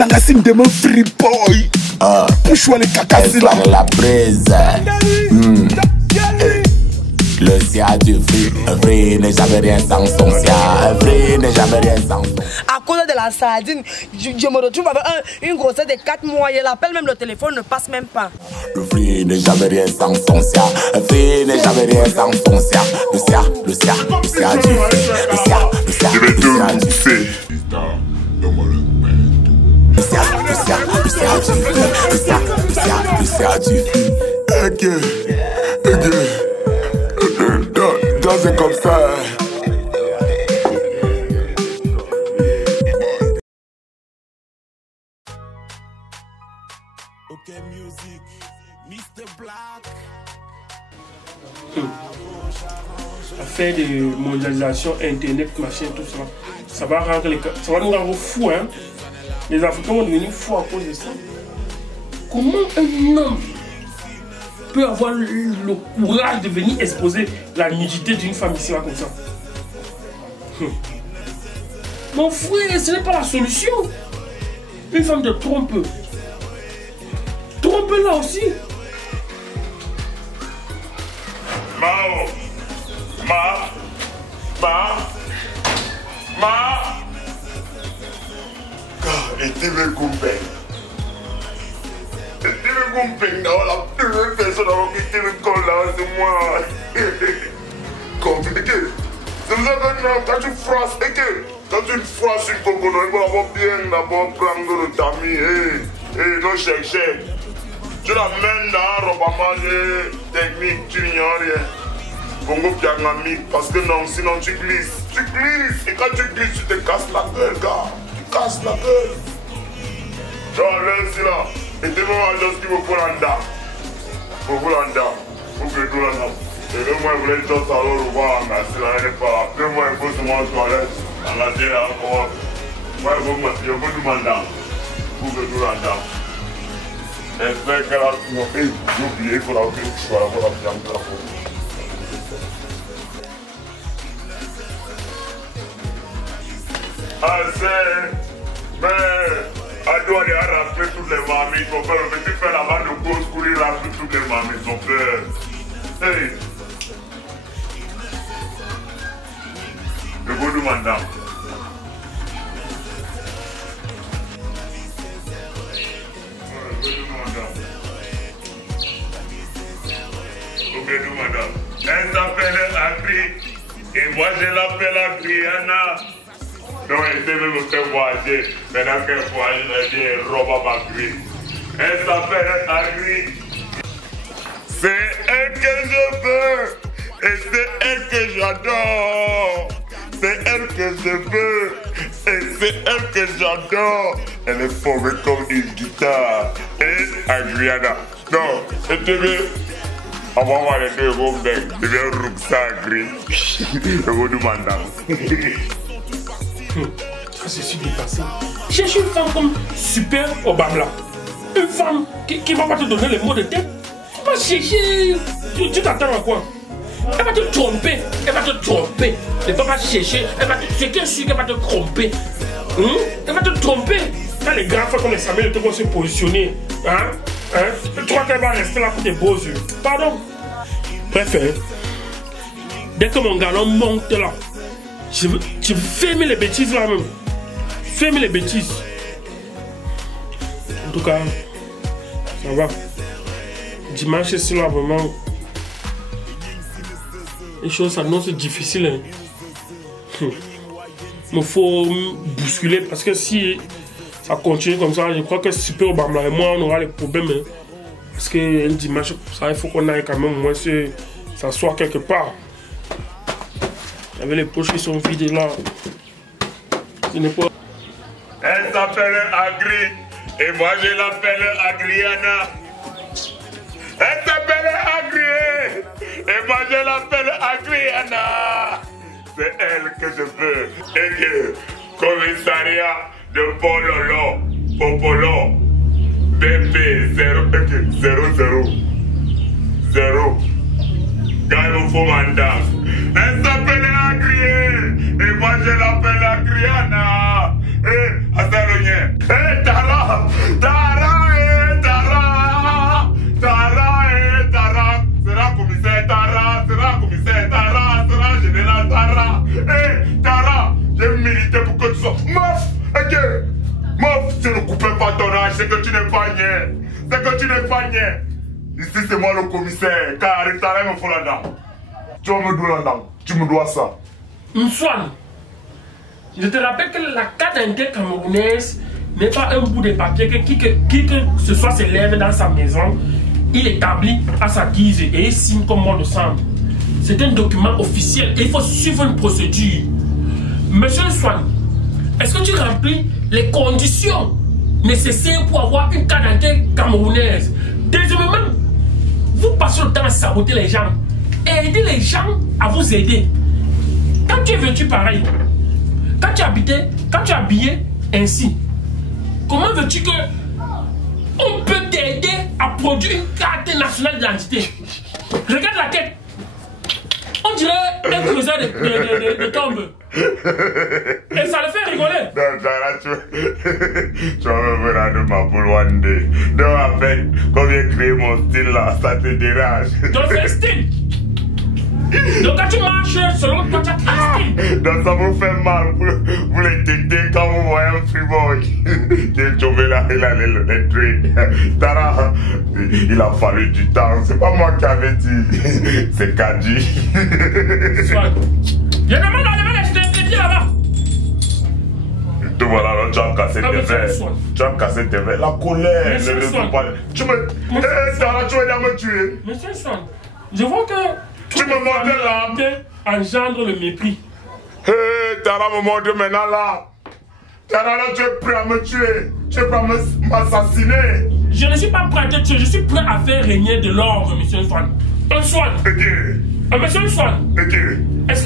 Langasim de mon free boy. Pouche-moi les cacas. La brise. Le sia du free n'est jamais rien sans son sia. Free n'est jamais rien sans son. À cause de la sardine, je me retrouve avec une grossesse de 4 mois. Il appelle même le téléphone, ne passe même pas. Le free n'est jamais rien sans son sia. Free n'est jamais rien sans son sia. Le sia du free. Le sia du free. Le sia du free. Donc c'est comme ça. Ok music, Mr. Black. Affaire de mondialisation, internet, machin, tout ça, ça va nous rendre fous, hein. Les Africains vont devenir fous à cause de ça. Comment un homme peut avoir le courage de venir exposer la nudité d'une femme ici là comme ça? Mon frère, ce n'est pas la solution. Une femme te trompe. Trompe là aussi. Et tu veux couper. Et tu veux couper. Non, la première personne qui te veut coller là, c'est moi. Compliqué. C'est pour ça que quand tu froisses, quand tu froisses une cocotte, il faut avoir bien d'abord prendre le tamis. Et non chercher. Tu l'amènes dans un robe à manger technique, tu n'ignores rien. Bongo piangamique, parce que non, sinon tu glisses. Tu glisses. Et quand tu glisses, tu te casses la gueule, gars. Tu casses la gueule. Genre, laisse là. Et tu vas juste qu'il faut l'anda. Faut l'anda. Faut que tu l'anda. Et le moins, vous voulez tout ça, alors, voir, mais c'est là, elle n'est pas là. Le moins, il faut se manger en toilette. Dans la télé, encore. Moi, il faut demander. Faut que tu l'anda. J'espère qu'elle a oublié, il faudra que tu sois là pour la bien de la faute. Mais elle doit aller rafler toutes les mamies, son père. Le petit fait la bande de cause pour lui rafler toutes les mamies, son père. Hey! Le beau du mandat. Elle s'appelle Agri et moi je l'appelle Agriana. Donc elle devait me faire voyager. Maintenant qu'elle voyage, elle dit robe à Agri. Elle s'appelle Agri. C'est elle que je veux et c'est elle que j'adore. C'est elle que je veux et c'est elle que j'adore. Elle est formée comme une guitare. Et Agriana. Non, elle devait. Avant moi, les deux gros becs, je vais rougir gris. Je vais demander. Ça, c'est si dépassé. Cherche une femme comme Super Obama. Une femme qui va pas te donner les mots de tête. Tu vas chercher. Tu t'attends à quoi? Elle va te tromper. Elle va te tromper. Elle va pas chercher. C'est qu'un sûr qu'elle va te tromper. Elle va te tromper. Quand les grands frères comme les Samuel vont se positionner. Tu crois qu'elle va rester là pour tes beaux yeux? Pardon. Bref, dès que mon galon monte là, je ferme les bêtises là même. Ferme les bêtises. En tout cas, ça va. Dimanche, c'est là vraiment. Les choses s'annoncent difficiles. Il faut bousculer parce que si ça continue comme ça, je crois que Super Obama et moi on aura les problèmes. Parce que un dimanche, ça, il faut qu'on aille quand même au moins s'asseoir quelque part. Il y avait les poches qui sont vides là. Ce n'est pas. Elle s'appelle Agri et moi je l'appelle Agriana. Elle s'appelle Agri et moi je l'appelle Agriana. C'est elle que je veux. Et que commissariat de Pololo, Popolo, BP 00 0. Gaïo Fomanda. Elle s'appelle Agri et moi je l'appelle Agriana. Eh, Azalonien. Eh, Tala. je ne coupais pas ton âge, c'est que tu n'es pas niais. C'est que tu n'es pas niais. Ici, c'est moi le commissaire. Quand arrive ta reine, il faut la dent. Tu vas me dois la dent. Tu me dois ça. Mswan, je te rappelle que la carte d'identité camerounaise n'est pas un bout de papier que qui que ce soit se lève dans sa maison, il établit à sa guise et il signe comme bon le semble. C'est un document officiel et il faut suivre une procédure. Monsieur Swan, est-ce que tu remplis les conditions nécessaires pour avoir une carte d'identité camerounaise? Deuxièmement, vous passez le temps à saboter les gens et aider les gens à vous aider. Quand tu es vêtu pareil, quand tu es habillé ainsi, comment veux-tu que on peut t'aider à produire une carte nationale d'identité? Regarde la tête. On dirait un creuseur de tombe. Et ça le fait rigoler. Non, Tara, tu vas me faire de ma boule one day. Donc, en fait, quand j'ai créé mon style là, ça te dérange. Donc, c'est un style. Donc, quand tu marches selon toi, tu as créé un style. Donc, ça vous fait mal pour les tétés quand vous voyez un free-boy. J'ai trouvé là, il a les traits. Tara, il a fallu du temps. C'est pas moi qui avais dit. C'est Kadji. Je demande à lever les pieds là-bas. Tout voilà, là, tu as cassé tes verres. Tu as cassé tes verres. La colère ne laisse pas. Tu me. Tara, tu vas venir me tuer. Monsieur Swan, je vois que. Tu me montres là. Engendre le mépris. Hé, Tara me montre maintenant là. Tara, là, tu es prêt à me tuer. Tu es prêt à m'assassiner. Je ne suis pas prêt à te tuer. Je suis prêt à faire régner de l'ordre, monsieur Swan. Un Swan. Monsieur Swan. Est-ce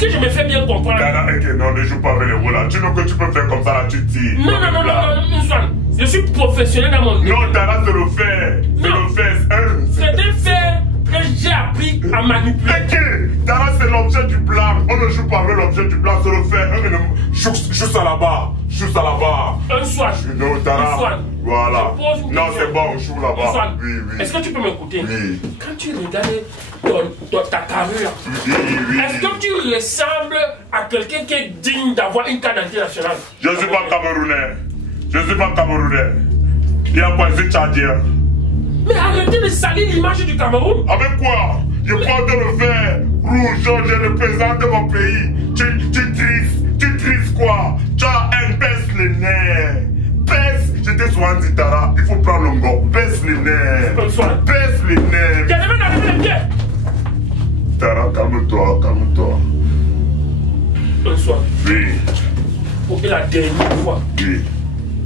que je me fais bien comprendre? Tara, non, ne joue pas avec les rôles là. Tu sais que tu peux faire comme ça là, tu tires. Non, Swan. Je suis professionnel dans mon. Non, Tara, c'est le fait. C'est le fait. C'est un fait que j'ai appris à manipuler. Tara, c'est l'objet du blanc. On ne joue pas avec l'objet du blanc, c'est le fait. Juste à la barre. Juste à la barre. Un Swan. Non, Tara. Voilà. Non, c'est bon, joue là-bas. Oui. Est-ce que tu peux m'écouter? Oui. Quand tu regardes ta carrure, est-ce que tu ressembles à quelqu'un qui est digne d'avoir une carte d'identité nationale? Je ne suis pas camerounais. Je ne suis pas camerounais. Il y a pas de tchadien. Mais arrêtez de salir l'image du Cameroun. Avec quoi? Je porte le vert rouge, je représente mon pays. Tu tristes quoi? Tu as un baisse les nerfs. Baisse, j'étais souvent dit Tara, il faut prendre le gars. Baisse les nerfs. Baisse les nerfs. J'ai même arrivé les pieds. Tara, calme-toi, calme-toi. Bonsoir. Oui. Pour la dernière fois. Oui.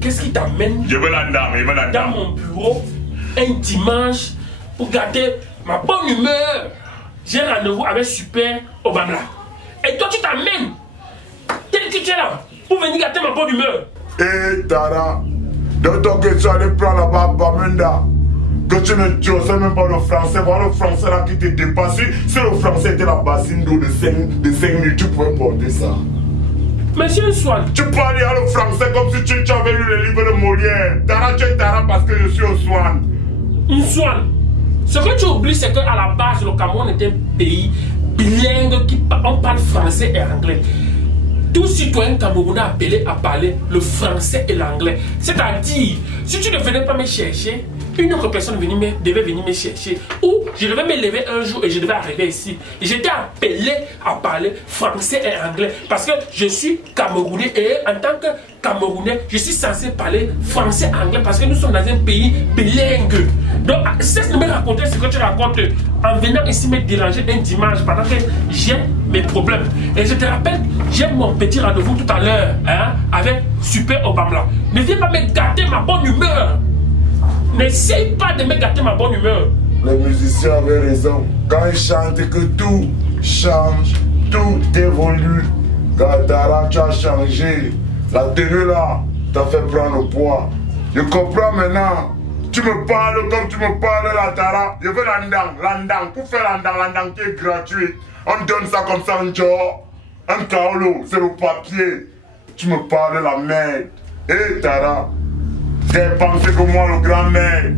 Qu'est-ce qui t'amène dans mon bureau un dimanche pour garder ma bonne humeur? J'ai rendez-vous avec Super Obamla. Et toi, tu t'amènes tel que tu es là pour venir gâter ma bonne humeur. Hé Tara, dans ton question, allez prendre là-bas Bamenda. Que tu ne sais même pas le français. Voilà le français là qui te dépasse. Si le français était la bassine d'eau de 5 minutes, tu pouvais porter ça. Monsieur Swan. Tu parlais le français comme si tu avais lu le livre de Molière. Tara, tu es Tara parce que je suis au Swan. Une Swan. Ce que tu oublies, c'est qu'à la base, le Cameroun est un pays bilingue qui parle français et anglais. Tout citoyen camerounais appelé à parler le français et l'anglais. C'est-à-dire, si tu ne venais pas me chercher, une autre personne devait venir me chercher. Ou je devais me lever un jour et je devais arriver ici. J'étais appelé à parler français et anglais. Parce que je suis camerounais et en tant que camerounais, je suis censé parler français et anglais parce que nous sommes dans un pays bilingue. Donc, cesse de me raconter ce que tu racontes en venant ici me déranger un dimanche pendant que j'ai mes problèmes. Et je te rappelle, j'ai mon petit rendez-vous tout à l'heure avec Super Obamla. Ne viens pas me gâter ma bonne humeur. N'essaye pas de me gâter ma bonne humeur. Les musiciens avaient raison. Quand ils chantent que tout change, tout évolue. Tara, tu as changé. La tenue là, t'as fait prendre le poids. Je comprends maintenant. Tu me parles comme tu me parles là, Tara. Je veux l'andang. Pour faire l'andang qui est gratuit. On donne ça comme ça, un kaolo, c'est le papier. Tu me parles la merde. Hé Tara, j'ai pensé que moi le grand mère.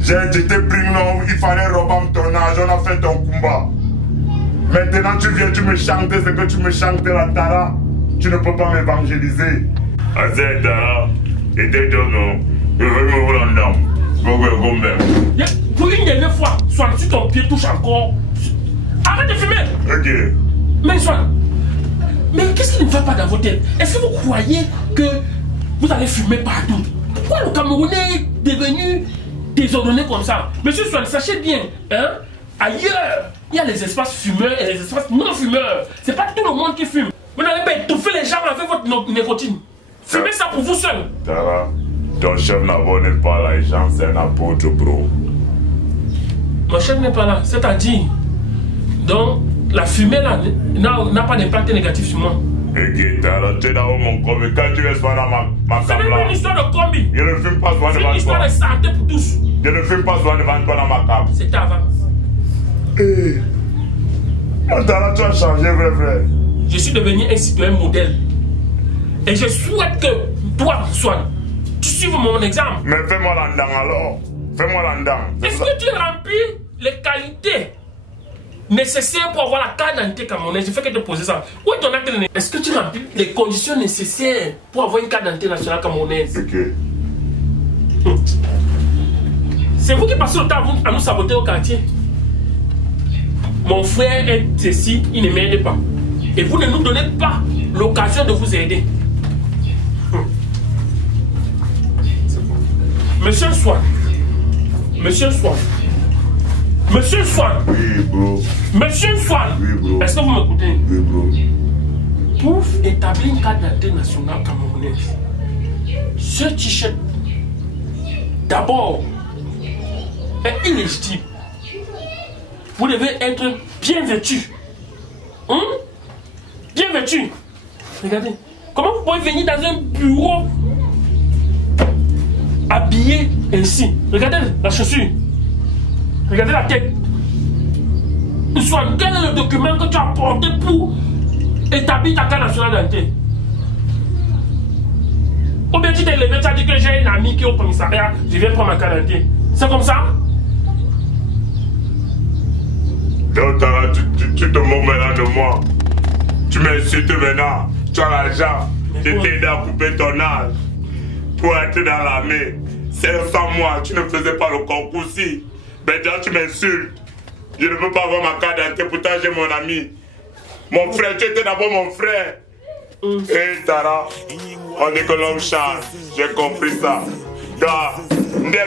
J'étais pris, non, il fallait rober ton âge, on a fait ton combat. Maintenant tu viens, tu me chantes ce que tu me chantes la Tara. Tu ne peux pas m'évangéliser. Assez Tara. Et t'es non. Je veux me rouler en dame. Pour une dernière fois, Swan, si ton pied touche encore, arrête de fumer. Ok. Mais Swan, mais qu'est-ce qui ne va pas dans votre tête? Est-ce que vous croyez que vous allez fumer partout? Pourquoi le Camerounais est devenu désordonné comme ça? Monsieur Swan, sachez bien, hein, ailleurs, il y a les espaces fumeurs et les espaces non fumeurs. C'est pas tout le monde qui fume. Vous n'allez pas étouffer les gens avec votre nicotine. Fumez ça pour vous seul. Tara, ton chef n'abonne pas les gens, c'est un apôtre, bro. Mon chef n'est pas là, c'est-à-dire, donc, la fumée là n'a pas d'impact négatif sur moi. Ok, Tara, tu es dans mon combi. Quand tu es soin dans ma C'est même une histoire de combi. Je ne fume pas soin C'est devant une histoire toi. de santé pour tous. Je ne fume pas soin devant toi dans ma cave. C'était avant. Tara, tu as changé, vrai. Je suis devenu un citoyen modèle. Et je souhaite que toi, Swan, tu suives mon exemple. Mais fais-moi l'andang alors. Fais-moi l'andang. Est-ce que tu remplis les qualités nécessaires pour avoir la carte d'identité camerounaise? Je fais que te poser ça. Où est ton acte de naissance? Est-ce que tu remplis les conditions nécessaires pour avoir une carte d'identité nationale camerounaise? Ok. C'est vous qui passez le temps à nous saboter au quartier. Mon frère est ceci, il ne m'aide pas. Et vous ne nous donnez pas l'occasion de vous aider. Monsieur Swan. Monsieur Swan. Monsieur Swan. Oui, bro. Monsieur Swan. Oui, bro. Est-ce que vous m'écoutez? Oui, bro. Pour établir une carte d'identité nationale camerounaise, ce t-shirt, d'abord, est illégitime. Vous devez être bien vêtu. Bien vêtu. Regardez. Comment vous pouvez venir dans un bureau habillé ainsi? Regardez la chaussure. Regardez la tête. Soit quel est le document que tu as apporté pour établir ta carte nationale d'identité? Ou bien tu t'es levé, tu as dit que j'ai un ami qui est au commissariat, je viens prendre ma carte d'identité. C'est comme ça? Donc, Tara, tu te moques maintenant de moi. Tu m'insultes maintenant. Tu as l'argent. Je t'ai aidé à couper ton âge pour être dans l'armée. C'est sans moi, tu ne faisais pas le concours-ci. Maintenant, tu m'insultes. Je ne peux pas avoir ma carte d'identité, pourtant j'ai mon ami. Mon frère, tu étais d'abord mon frère. Hé, Tara, on dit que l'homme change. J'ai compris ça. Gars,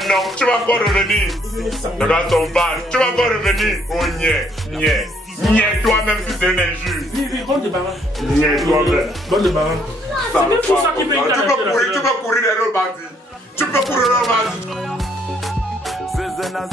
non, tu vas encore revenir. Regarde ton ban, tu vas encore revenir. Oh, niais, toi-même, tu c'est une injure. Oui, bonne débarras. Niais, toi-même. Bonne débarras. C'est même pour ça qu'il fait une carte d'identité. Tu peux courir derrière le bandit. Tu peux courir derrière le bandit. Zezena